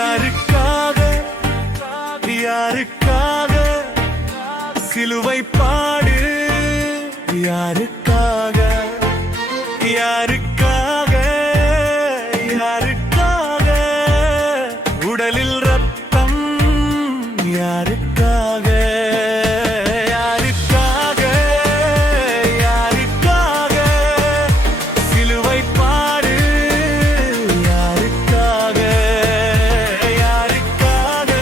யாருக்காக யாருக்காக சிலுவை பாடு யாருக்காக யாருக்காக யாருக்காக உடலில் ரத்தம் யாருக்காக யாருக்காக யாருக்காக சிலுவை பாடு யாருக்காக யாருக்காக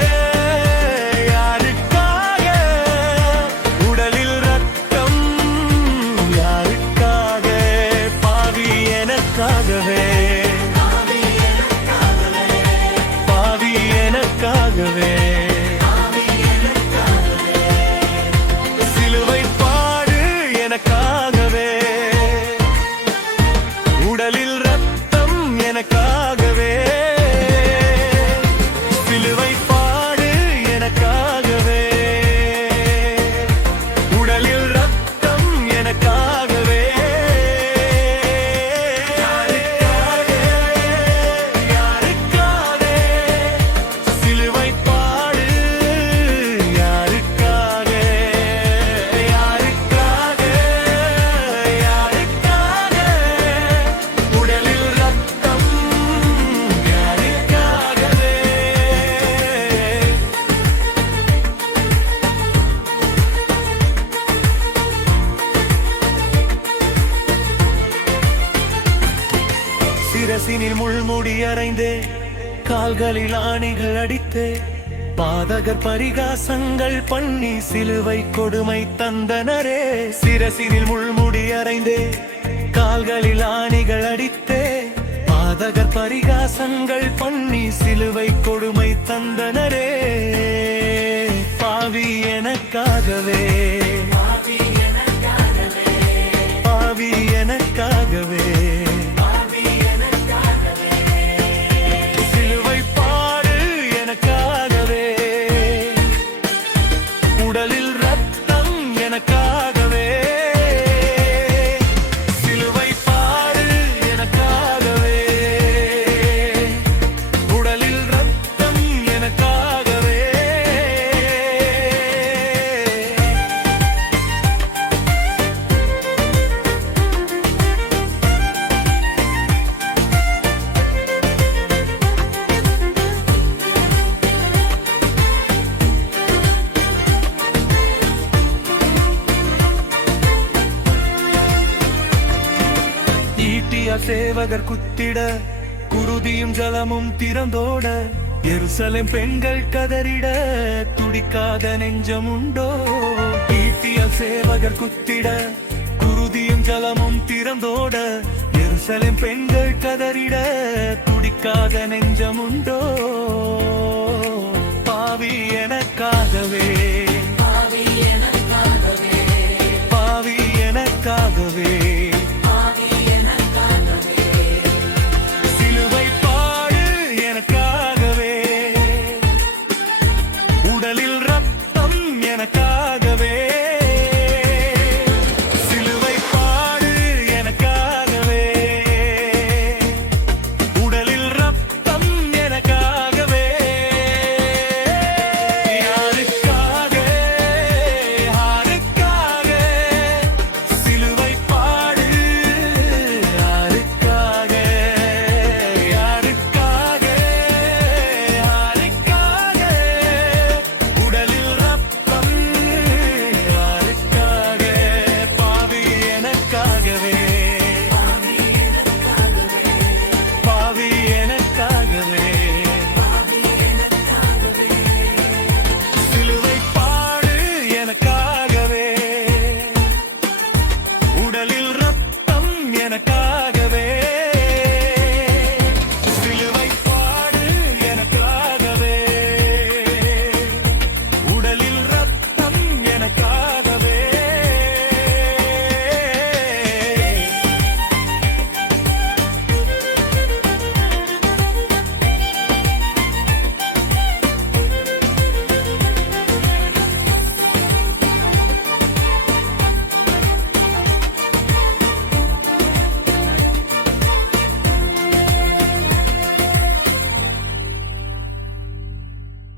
யாருக்காக உடலில் ரத்தம் யாருக்காக பாவி எனக்காகவே பாவி எனக்காகவே சிலுவை பாடு எனக்காகவே உடலில் ரத்தம் எனக்காகவே சிலுவை பாடு எனக்காகவே உடலில் ரத்தம் எனக்காகவே யாருக்காக யாருக்காக சிலுவை பாடு யாருக்காக யாருக்காக யாருக்காக உடலில் ரத்தம் யாருக்காகவே சிரசினில் முள்முடி அறைந்தே கால்களில் ஆணிகள் அடித்தே பாதகர் பரிகாசங்கள் பண்ணி சிலுவை கொடுமை தந்தனரே சிரசினில் முள்முடி அறைந்தே கால்களில் ஆணிகள் அடித்தே பாதகர் பரிகாசங்கள் பண்ணி சிலுவை கொடுமை தந்தனரே பாவி எனக்காகவே பாவி எனக்காகவே சிலுவை பாடு எனக்காகவே உடலில் ரத்தம் எனக்காகவே சிலுவை பாடு எனக்காகவே உடலில் ரத்தம் எனக்காகவே ஈட்டிய சேவகர் குத்திட குருதியும் ஜலமும் திறந்தோட எருசலேம் பெண்கள் கதறிட துடிக்காத நெஞ்சம் உண்டோ ஈட்டிய சேவகர் குத்திட குருதியும் ஜலமும் திறந்தோட எருசலேம் பெண்கள் கதறிட துடிக்காத நெஞ்சம் உண்டோ